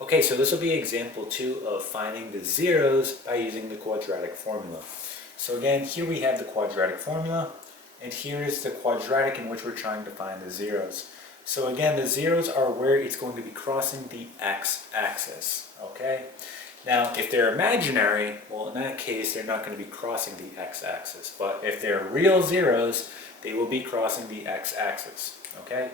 Okay, so this will be example 2 of finding the zeros by using the quadratic formula. So again, here we have the quadratic formula, and here is the quadratic in which we're trying to find the zeros. So again, the zeros are where it's going to be crossing the x-axis, okay? Now, if they're imaginary, well, in that case, they're not going to be crossing the x-axis. But if they're real zeros, they will be crossing the x-axis, okay?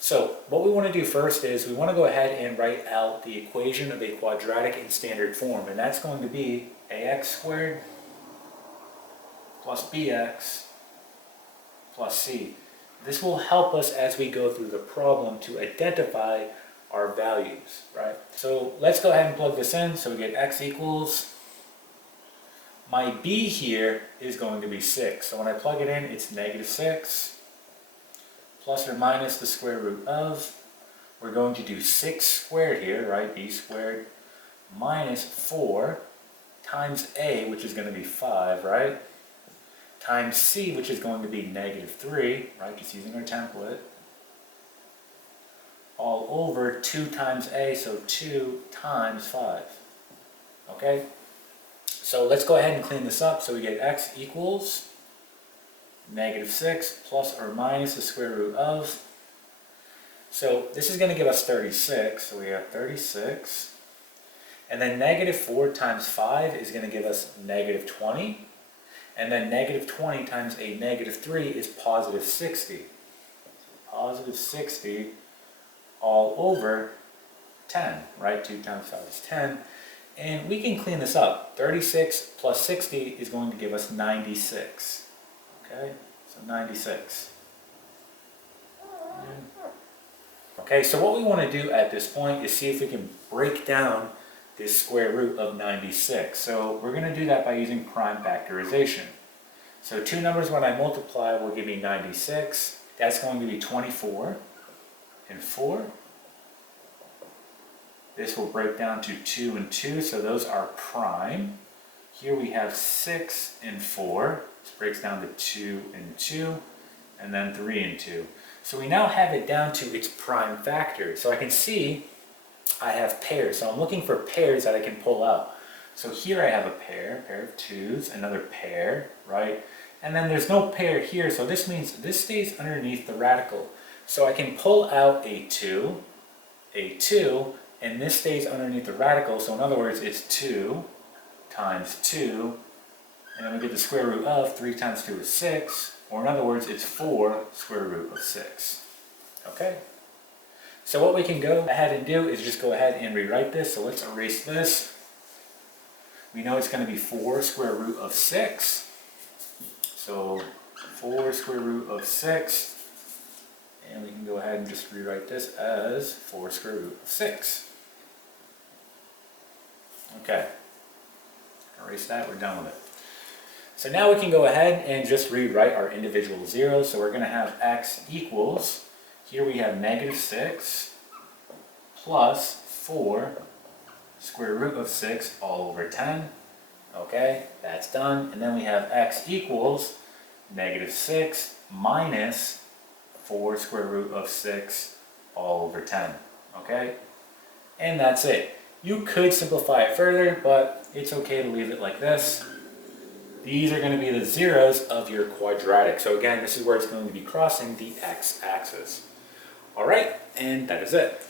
So what we want to do first is we want to go ahead and write out the equation of a quadratic in standard form, and that's going to be ax squared plus bx plus c. This will help us as we go through the problem to identify our values, right? So let's go ahead and plug this in. So we get x equals, my b here is going to be 6. So when I plug it in, it's negative 6 plus or minus the square root of, we're going to do 6 squared here, right? B squared minus 4 times a, which is going to be 5, right? Times c, which is going to be negative 3, right? Just using our template. All over 2 times a, so 2 times 5. Okay? So let's go ahead and clean this up. So we get x equals negative 6 plus or minus the square root of. So this is going to give us 36. So we have 36. And then negative 4 times 5 is going to give us negative 20. And then negative 20 times a negative 3 is positive 60. So positive 60 all over 10, right? 2 times 5 is 10. And we can clean this up. 36 plus 60 is going to give us 96. Okay, so 96. Okay, so what we want to do at this point is see if we can break down this square root of 96. So we're going to do that by using prime factorization. So two numbers when I multiply will give me 96. That's going to be 24 and 4. This will break down to 2 and 2, so those are prime. Here we have 6 and 4. This breaks down to 2 and 2, and then 3 and 2. So we now have it down to its prime factor. So I can see I have pairs. So I'm looking for pairs that I can pull out. So here I have a pair of 2s, another pair, right? And then there's no pair here, so this means this stays underneath the radical. So I can pull out a 2, and this stays underneath the radical. So in other words, it's 2 times 2, and then we get the square root of 3 times 2 is 6, or in other words, it's 4 square root of 6. Okay? So what we can go ahead and do is just go ahead and rewrite this. So let's erase this. We know it's going to be 4 square root of 6. So 4 square root of 6. And we can go ahead and just rewrite this as 4 square root of 6. Okay. Erase that, we're done with it. So now we can go ahead and just rewrite our individual zeros. So we're going to have x equals, here we have negative 6 plus 4 square root of 6 all over 10. Okay, that's done. And then we have x equals negative 6 minus 4 square root of 6 all over 10. Okay, and that's it. You could simplify it further, but it's okay to leave it like this. These are going to be the zeros of your quadratic. So again, this is where it's going to be crossing the x-axis. All right, and that is it.